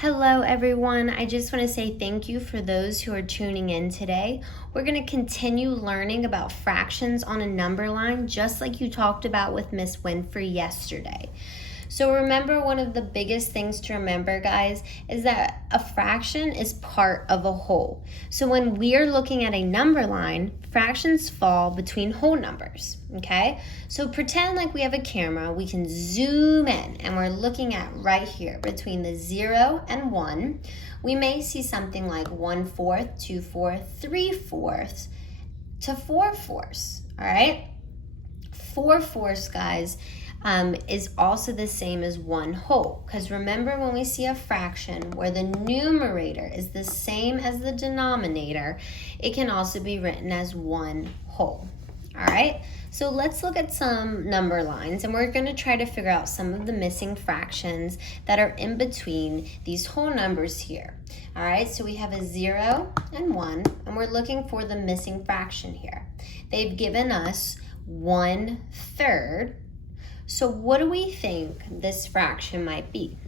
Hello everyone, I just want to say thank you for those who are tuning in today. We're going to continue learning about fractions on a number line just like you talked about with Miss Winfrey yesterday. So remember, one of the biggest things to remember, guys, is that a fraction is part of a whole. So when we are looking at a number line, fractions fall between whole numbers, okay? So pretend like we have a camera, we can zoom in, and we're looking at right here between the 0 and 1. We may see something like 1/4, 2/4, 3/4 to 4/4, all right? 4/4, guys, is also the same as one whole. Because remember, when we see a fraction where the numerator is the same as the denominator, it can also be written as one whole. All right, so let's look at some number lines, and we're going to try to figure out some of the missing fractions that are in between these whole numbers here. All right, so we have a 0 and 1, and we're looking for the missing fraction here. They've given us 1/3. So what do we think this fraction might be?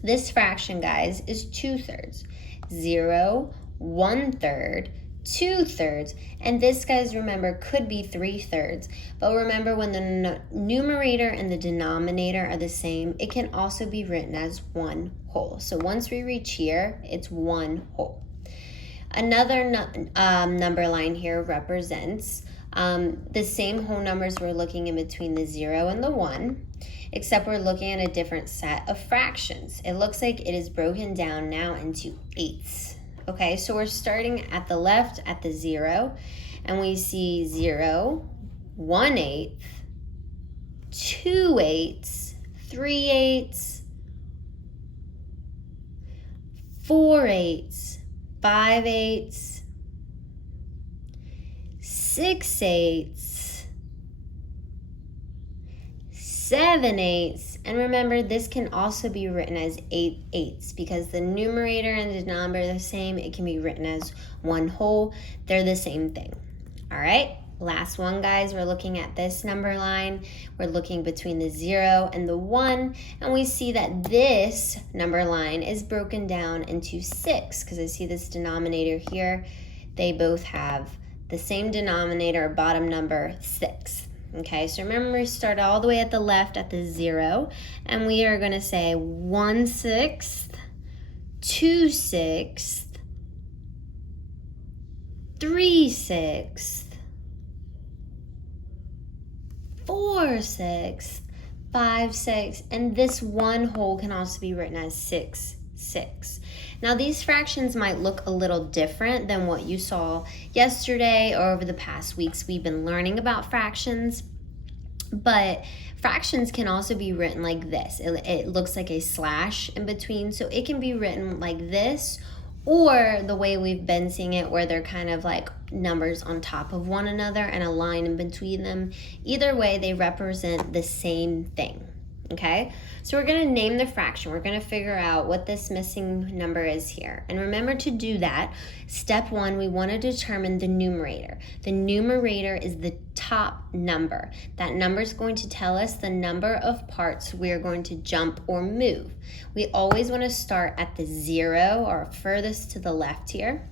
This fraction, guys, is 2/3. 0, 1/3, 2/3, and this, guys, remember, could be 3/3. But remember, when the numerator and the denominator are the same, it can also be written as one whole. So once we reach here, it's one whole. Another number line here represents the same whole numbers we're looking in between the 0 and the 1, except we're looking at a different set of fractions. It looks like it is broken down now into eighths. Okay, so we're starting at the left at the 0, and we see 0, 1/8, 2/8, 3/8, 4/8, 5/8, 6/8, 7/8, and remember, this can also be written as 8/8 because the numerator and the denominator are the same. It can be written as one whole. They're the same thing. All right, last one, guys. We're looking at this number line. We're looking between the 0 and the 1, and we see that this number line is broken down into 6 because I see this denominator here. They both have the same denominator, bottom number, 6. Okay, so remember, we start all the way at the left at the 0, and we are going to say 1/6, 2/6, 3/6, 4/6, 5/6, and this one whole can also be written as 6/6. Now, these fractions might look a little different than what you saw yesterday or over the past weeks. We've been learning about fractions, but fractions can also be written like this. It looks like a slash in between, so it can be written like this, or the way we've been seeing it, where they're kind of like numbers on top of one another and a line in between them. Either way, they represent the same thing. Okay, so we're going to name the fraction. We're going to figure out what this missing number is here. And remember, to do that, step 1, we want to determine the numerator. The numerator is the top number. That number is going to tell us the number of parts we are going to jump or move. We always want to start at the 0 or furthest to the left here.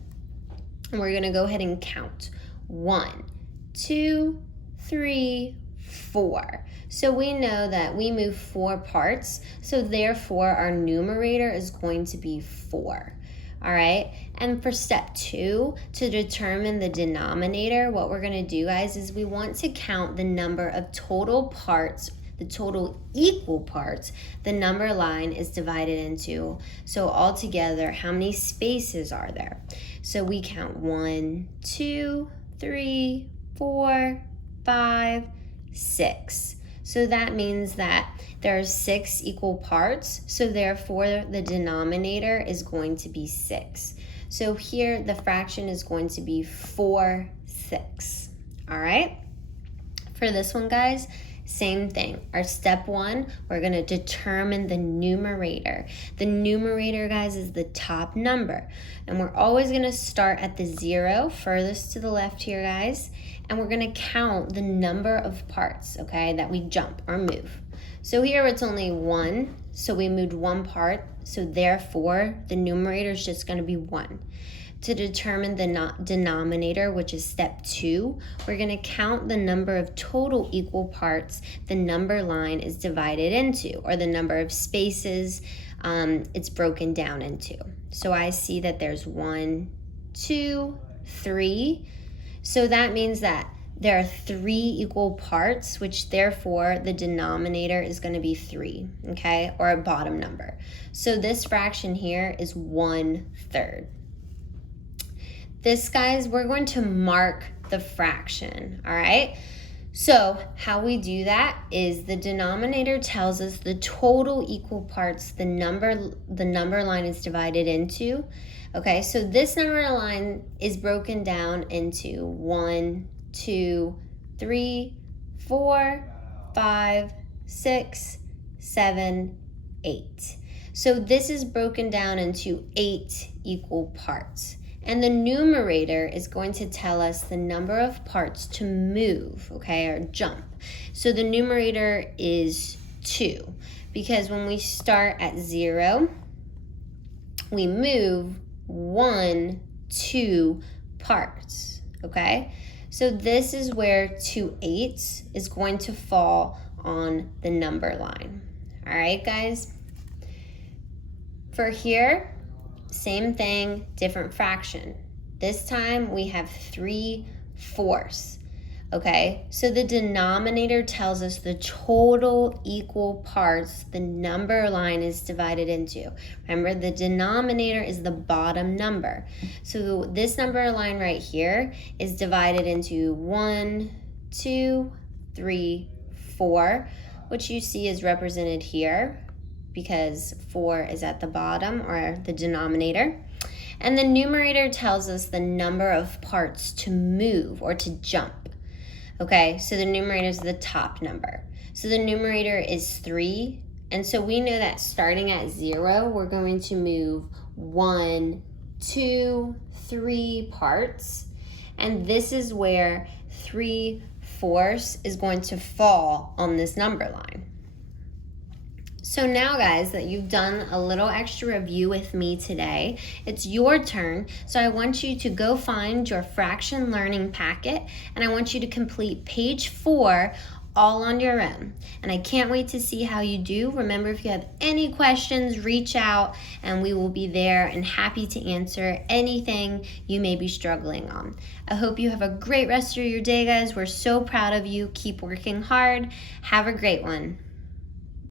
And we're going to go ahead and count. 1, 2, 3, 4. So we know that we move 4 parts, so therefore our numerator is going to be 4. All right, and for step 2, to determine the denominator, what we're going to do, guys, is we want to count the number of total parts, the total equal parts the number line is divided into. So altogether, how many spaces are there? So we count 1, 2, 3, 4, 5, 6. So that means that there are 6 equal parts, so therefore the denominator is going to be 6. So here the fraction is going to be 4/6. All right? For this one, guys, same thing. Our step 1, we're going to determine the numerator. The numerator, guys, is the top number. And we're always going to start at the 0, furthest to the left here, guys. And we're going to count the number of parts, okay, that we jump or move. So here it's only 1, so we moved 1 part, so therefore the numerator is just going to be 1. To determine the denominator, which is step 2, we're going to count the number of total equal parts the number line is divided into, or the number of spaces it's broken down into. So I see that there's 1, 2, 3. So that means that there are 3 equal parts, which therefore the denominator is going to be 3, okay, or a bottom number. So this fraction here is 1/3. This, guys, we're going to mark the fraction, all right? So how we do that is the denominator tells us the total equal parts the number line is divided into. Okay, so this number line is broken down into 1, 2, 3, 4, 5, 6, 7, 8. So this is broken down into 8 equal parts. And the numerator is going to tell us the number of parts to move, okay, or jump. So the numerator is 2, because when we start at 0, we move 1, 2 parts, okay? So this is where 2 8s is going to fall on the number line. All right, guys? For here, same thing, different fraction. This time we have 3/4. Okay, so the denominator tells us the total equal parts the number line is divided into. Remember, the denominator is the bottom number. So this number line right here is divided into 1, 2, 3, 4, which you see is represented here, because 4 is at the bottom, or the denominator. And the numerator tells us the number of parts to move or to jump. Okay, so the numerator is the top number. So the numerator is 3, and so we know that starting at 0, we're going to move 1, 2, 3 parts. And this is where 3/4 is going to fall on this number line. So now, guys, that you've done a little extra review with me today, it's your turn. So I want you to go find your fraction learning packet, and I want you to complete page 4 all on your own. And I can't wait to see how you do. Remember, if you have any questions, reach out, and we will be there and happy to answer anything you may be struggling on. I hope you have a great rest of your day, guys. We're so proud of you. Keep working hard. Have a great one.